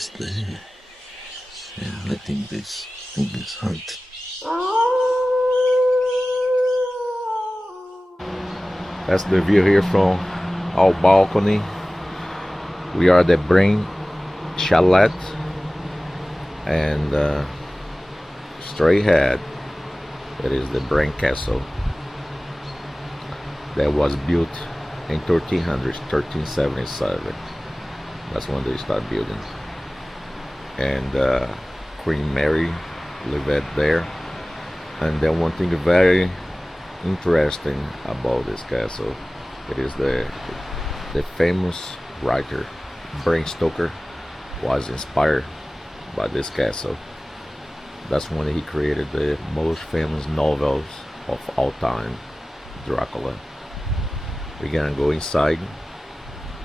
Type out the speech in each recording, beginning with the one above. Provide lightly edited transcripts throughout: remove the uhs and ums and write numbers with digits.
Este. Yeah, I think this thing is hurt. That's the view here from our balcony. We are the Bran Chalet, and straight ahead it is the Bran Castle that was built in 1377. That's when they start building, and Queen Mary lived there. And then one thing very interesting about this castle, it is the famous writer Bram Stoker was inspired by this castle. That's when he created the most famous novels of all time, Dracula. We're gonna go inside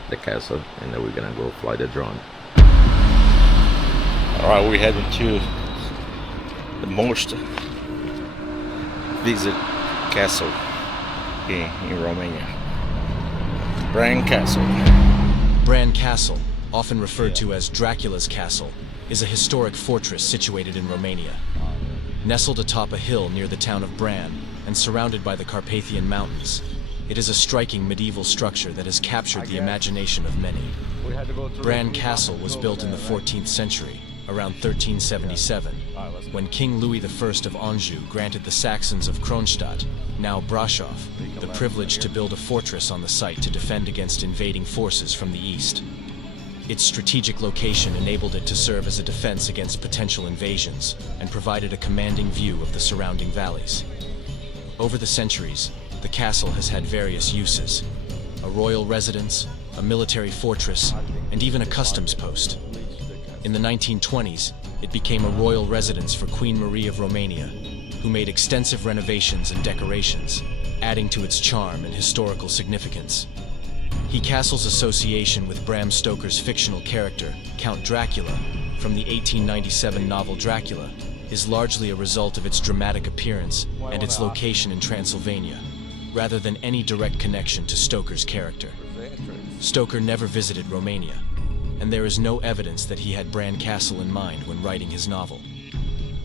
the castle and then we're gonna go fly the drone. Alright, we're heading to the most visited castle in Romania. Bran Castle. Bran Castle, often referred to as Dracula's Castle, is a historic fortress situated in Romania. Nestled atop a hill near the town of Bran and surrounded by the Carpathian Mountains, it is a striking medieval structure that has captured the imagination of many. Bran Castle was built in the 14th century, around 1377, when King Louis I of Anjou granted the Saxons of Kronstadt, now Brasov, the privilege to build a fortress on the site to defend against invading forces from the east. Its strategic location enabled it to serve as a defense against potential invasions and provided a commanding view of the surrounding valleys. Over the centuries, the castle has had various uses: a royal residence, a military fortress, and even a customs post. In the 1920s, it became a royal residence for Queen Marie of Romania, who made extensive renovations and decorations, adding to its charm and historical significance. The castle's association with Bram Stoker's fictional character, Count Dracula, from the 1897 novel Dracula, is largely a result of its dramatic appearance and its location in Transylvania, rather than any direct connection to Stoker's character. Stoker never visited Romania, and there is no evidence that he had Bran Castle in mind when writing his novel.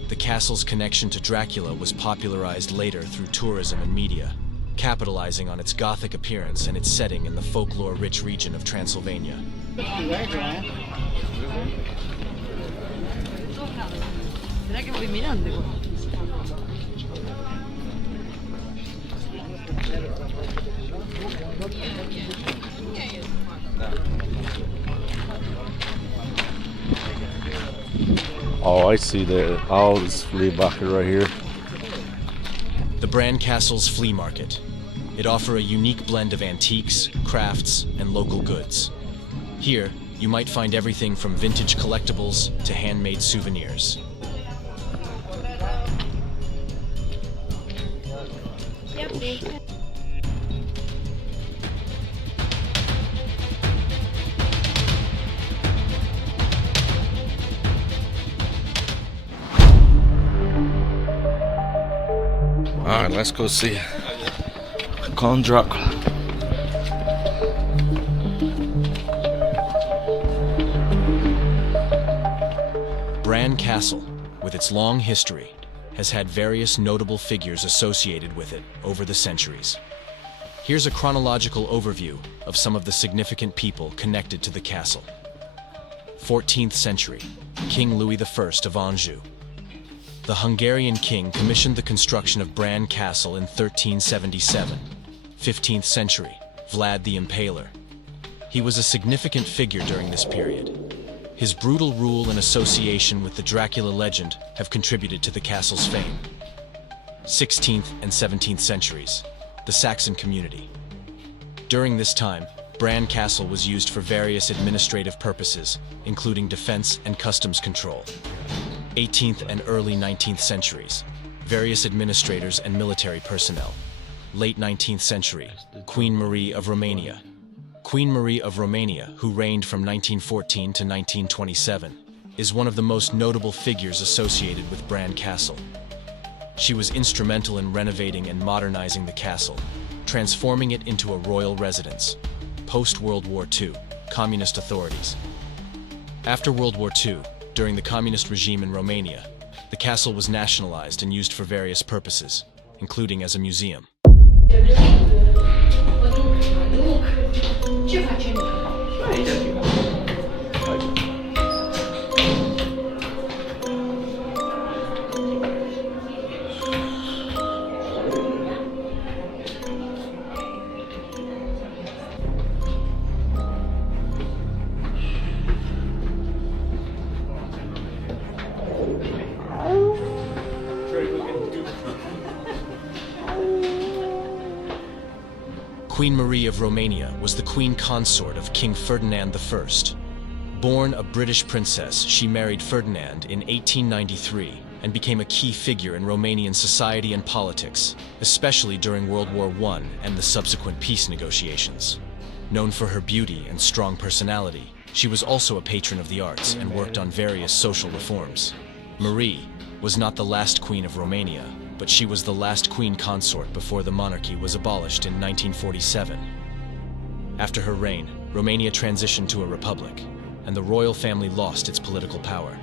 The castle's connection to Dracula was popularized later through tourism and media, capitalizing on its Gothic appearance and its setting in the folklore-rich region of Transylvania. Oh, I see all this flea market right here. The Bran Castle's flea market. It offers a unique blend of antiques, crafts, and local goods. Here, you might find everything from vintage collectibles to handmade souvenirs. Alright, let's go see Count Dracula. Bran Castle, with its long history, has had various notable figures associated with it over the centuries. Here's a chronological overview of some of the significant people connected to the castle. 14th century, King Louis I of Anjou. The Hungarian king commissioned the construction of Bran Castle in 1377. 15th century, Vlad the Impaler. He was a significant figure during this period. His brutal rule and association with the Dracula legend have contributed to the castle's fame. 16th and 17th centuries, the Saxon community. During this time, Bran Castle was used for various administrative purposes, including defense and customs control. 18th and early 19th centuries, various administrators and military personnel. Late 19th century, Queen Marie of Romania. Queen Marie of Romania, who reigned from 1914 to 1927, is one of the most notable figures associated with Bran Castle. She was instrumental in renovating and modernizing the castle, transforming it into a royal residence. Post-World War II, communist authorities. After World War II, during the communist regime in Romania, the castle was nationalized and used for various purposes, including as a museum. Queen Marie of Romania was the queen consort of King Ferdinand I. Born a British princess, she married Ferdinand in 1893 and became a key figure in Romanian society and politics, especially during World War I and the subsequent peace negotiations. Known for her beauty and strong personality, she was also a patron of the arts and worked on various social reforms. Marie was not the last queen of Romania, but she was the last queen consort before the monarchy was abolished in 1947. After her reign, Romania transitioned to a republic, and the royal family lost its political power.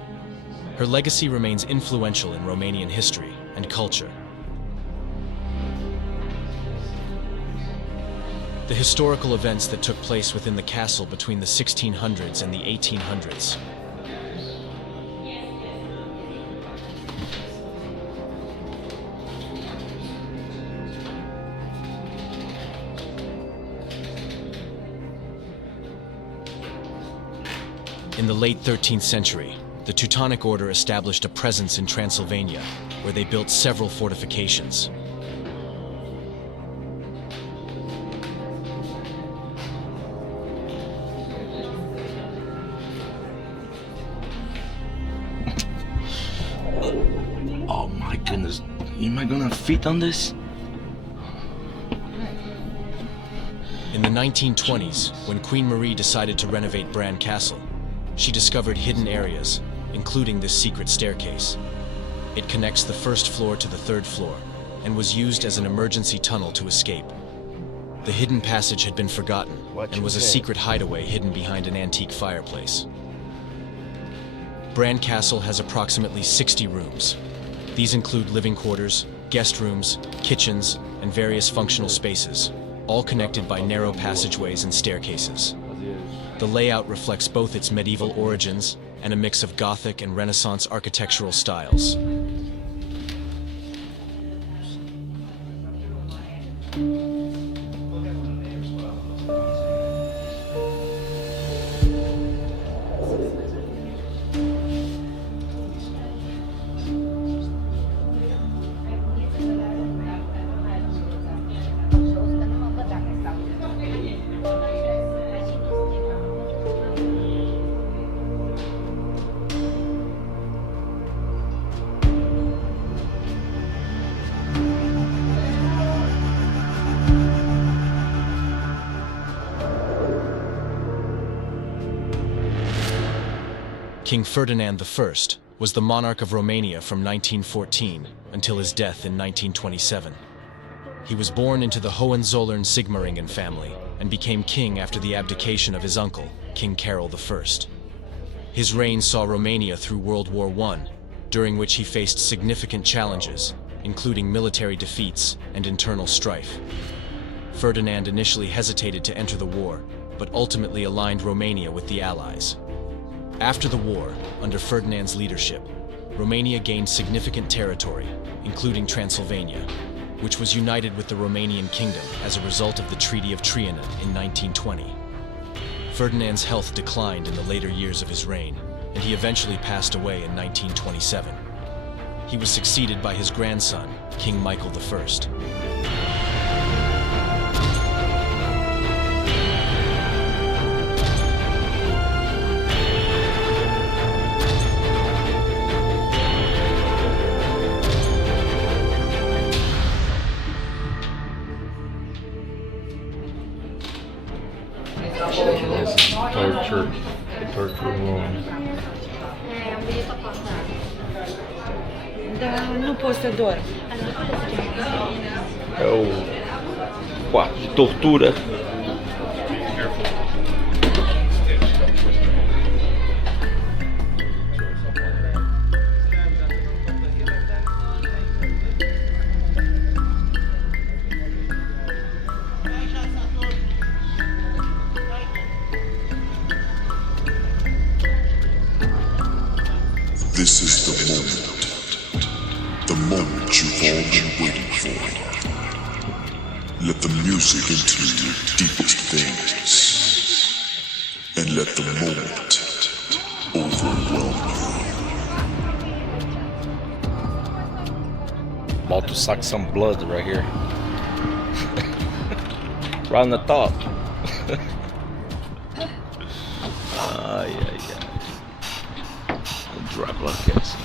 Her legacy remains influential in Romanian history and culture. The historical events that took place within the castle between the 1600s and the 1800s. In the late 13th century, the Teutonic Order established a presence in Transylvania, where they built several fortifications. Oh my goodness, am I gonna fit on this? In the 1920s, when Queen Marie decided to renovate Bran Castle, she discovered hidden areas, including this secret staircase. It connects the first floor to the third floor and was used as an emergency tunnel to escape. The hidden passage had been forgotten and was a secret hideaway hidden behind an antique fireplace. Bran Castle has approximately 60 rooms. These include living quarters, guest rooms, kitchens, and various functional spaces, all connected by narrow passageways and staircases. The layout reflects both its medieval origins and a mix of Gothic and Renaissance architectural styles. King Ferdinand I was the monarch of Romania from 1914 until his death in 1927. He was born into the Hohenzollern-Sigmaringen family and became king after the abdication of his uncle, King Carol I. His reign saw Romania through World War I, during which he faced significant challenges, including military defeats and internal strife. Ferdinand initially hesitated to enter the war, but ultimately aligned Romania with the Allies. After the war, under Ferdinand's leadership, Romania gained significant territory, including Transylvania, which was united with the Romanian kingdom as a result of the Treaty of Trianon in 1920. Ferdinand's health declined in the later years of his reign, and he eventually passed away in 1927. He was succeeded by his grandson, King Michael I. Torture room. Dar nu pot să dorm. É o quarto de tortura. This is the moment you've all been waiting for. Let the music into your deepest veins, and let the moment overwhelm you. About to suck some blood right here. Right on the top. Yeah. Dracula Castle.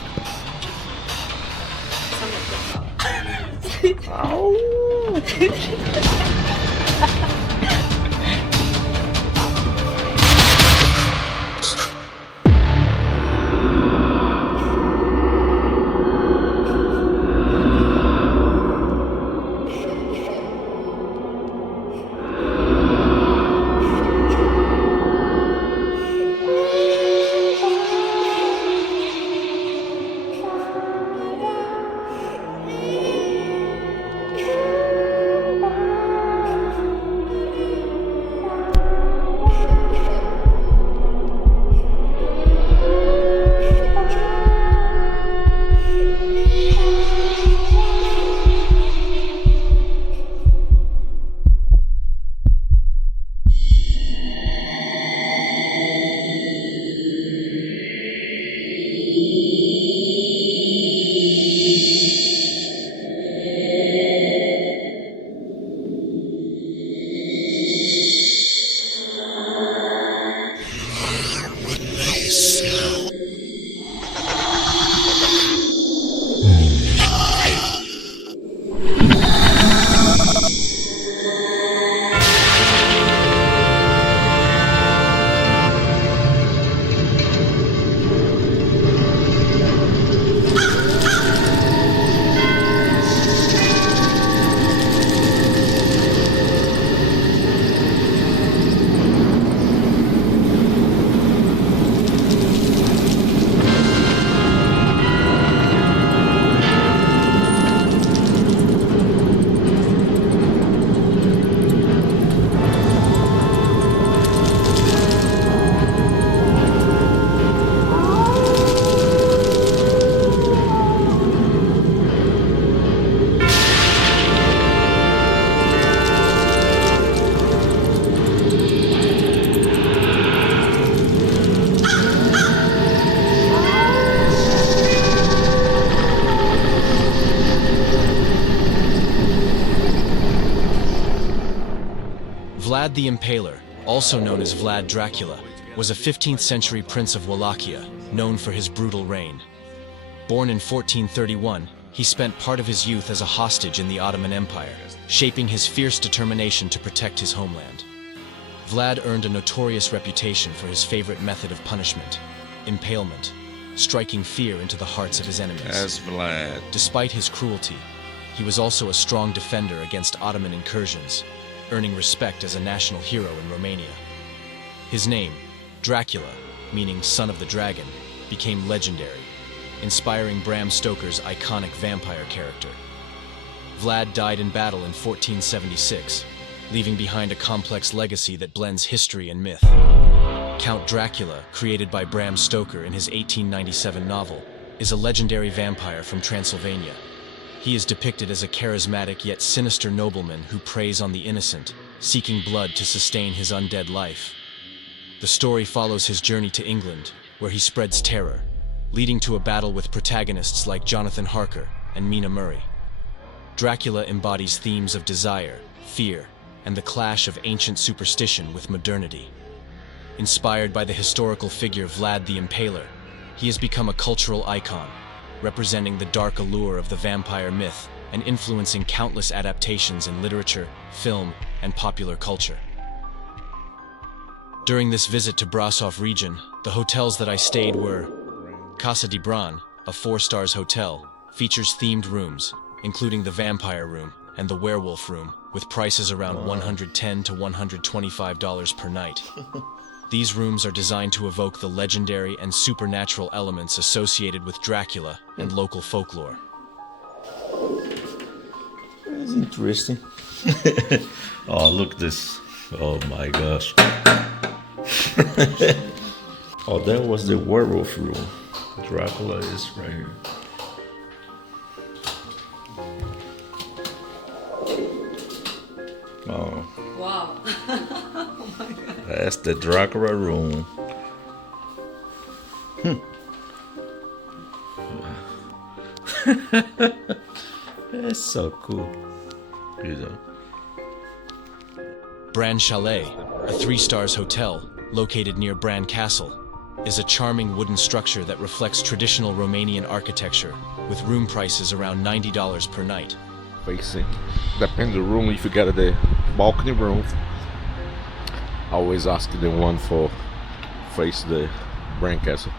Vlad the Impaler, also known as Vlad Dracula, was a 15th century prince of Wallachia, known for his brutal reign. Born in 1431, he spent part of his youth as a hostage in the Ottoman Empire, shaping his fierce determination to protect his homeland. Vlad earned a notorious reputation for his favorite method of punishment, impalement, striking fear into the hearts of his enemies. That's Vlad. Despite his cruelty, he was also a strong defender against Ottoman incursions, earning respect as a national hero in Romania. His name, Dracula, meaning son of the dragon, became legendary, inspiring Bram Stoker's iconic vampire character. Vlad died in battle in 1476, leaving behind a complex legacy that blends history and myth. Count Dracula, created by Bram Stoker in his 1897 novel, is a legendary vampire from Transylvania. He is depicted as a charismatic yet sinister nobleman who preys on the innocent, seeking blood to sustain his undead life. The story follows his journey to England, where he spreads terror, leading to a battle with protagonists like Jonathan Harker and Mina Murray. Dracula embodies themes of desire, fear, and the clash of ancient superstition with modernity. Inspired by the historical figure Vlad the Impaler, he has become a cultural icon, representing the dark allure of the vampire myth and influencing countless adaptations in literature, film, and popular culture. During this visit to Brasov region, the hotels that I stayed were Casa de Bran, a 4-stars hotel, features themed rooms, including the vampire room and the werewolf room, with prices around $110 to $125 per night. These rooms are designed to evoke the legendary and supernatural elements associated with Dracula and local folklore. That's interesting. Oh, look this. Oh my gosh. Oh, that was the werewolf room. Dracula is right here. Oh, Wow. Oh my god. that's the Dracula room. That's so cool. You know. Bran Chalet, a 3-stars hotel located near Bran Castle, is a charming wooden structure that reflects traditional Romanian architecture with room prices around $90 per night. Facing, depends the room. If you get the balcony room, always ask the one for face the Bran Castle.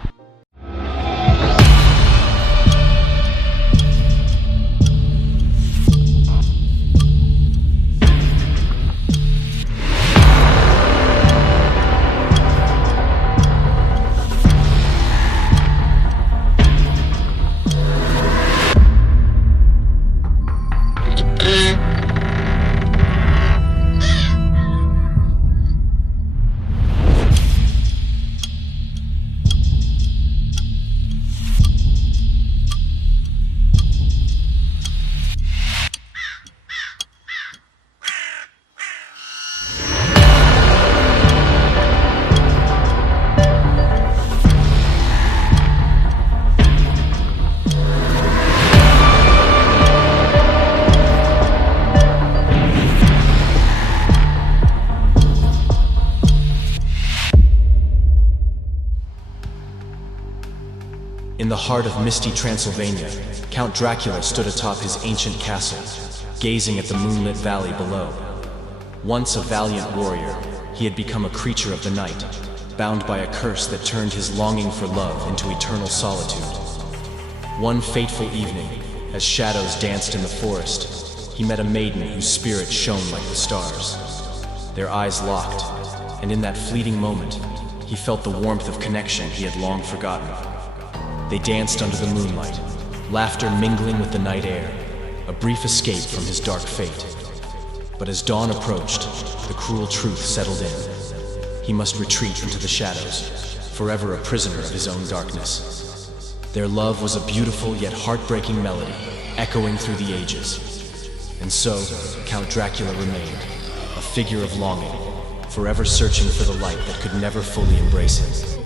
In the heart of misty Transylvania, Count Dracula stood atop his ancient castle, gazing at the moonlit valley below. Once a valiant warrior, he had become a creature of the night, bound by a curse that turned his longing for love into eternal solitude. One fateful evening, as shadows danced in the forest, he met a maiden whose spirit shone like the stars. Their eyes locked, and in that fleeting moment, he felt the warmth of connection he had long forgotten. They danced under the moonlight, laughter mingling with the night air, a brief escape from his dark fate. But as dawn approached, the cruel truth settled in. He must retreat into the shadows, forever a prisoner of his own darkness. Their love was a beautiful yet heartbreaking melody, echoing through the ages. And so, Count Dracula remained, a figure of longing, forever searching for the light that could never fully embrace him.